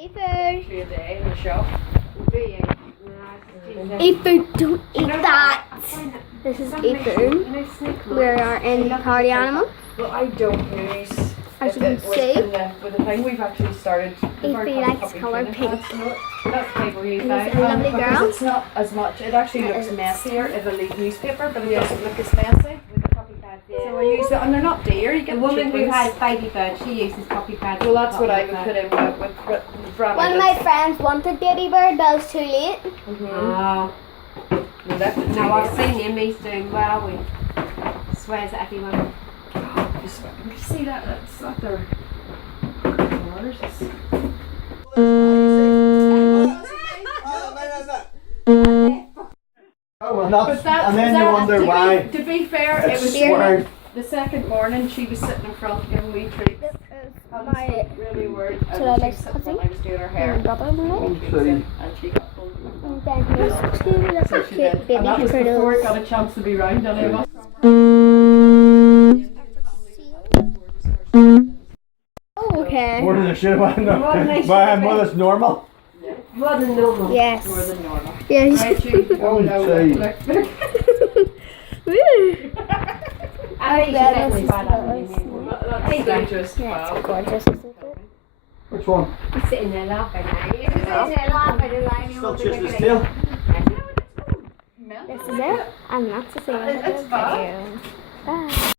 Ether. A day in the shop. Ether, don't eat that. This is Ether. We are in Party Animal. Well, I don't use. As you can see, With the thing we've actually started. Ether likes colour pink. That's people use And it's a lovely because girl. it's not as much. It actually looks is. messier if a leaf newspaper, but it doesn't look as messy. So I use it, and they're not dear. You get The woman who has baby bird, she uses poppy pads. Well, that's what I would put in with brand. One of my friends wanted baby bird, but it was too late. Oh. No, I've seen him, he's doing well. He swears at everyone. You see that? That's not their colours. Oh, well, that's, But and then you wonder why. To be fair, it It's was weird. the second morning she was sitting in front giving me treats. This is I was my really worried. So I She like was sitting cousin? when I was doing her hair. brother Malay. And she got pulled. And then here's two little So she cute did. baby And that was before it turtles. got a chance to be round any of us. Oh, okay. More than it should have been. More than it should Well, have been. that's normal. More than normal. Yes. More than normal. Yes. Right, you? Oh no, say. look. Woo. I think That she's is definitely bad nice. That's dangerous. Yeah, it's Wow. gorgeous, isn't it? Which one? He's sitting there laughing at you. Still just his tail. This is it. And that's the same. It's fine. Bye.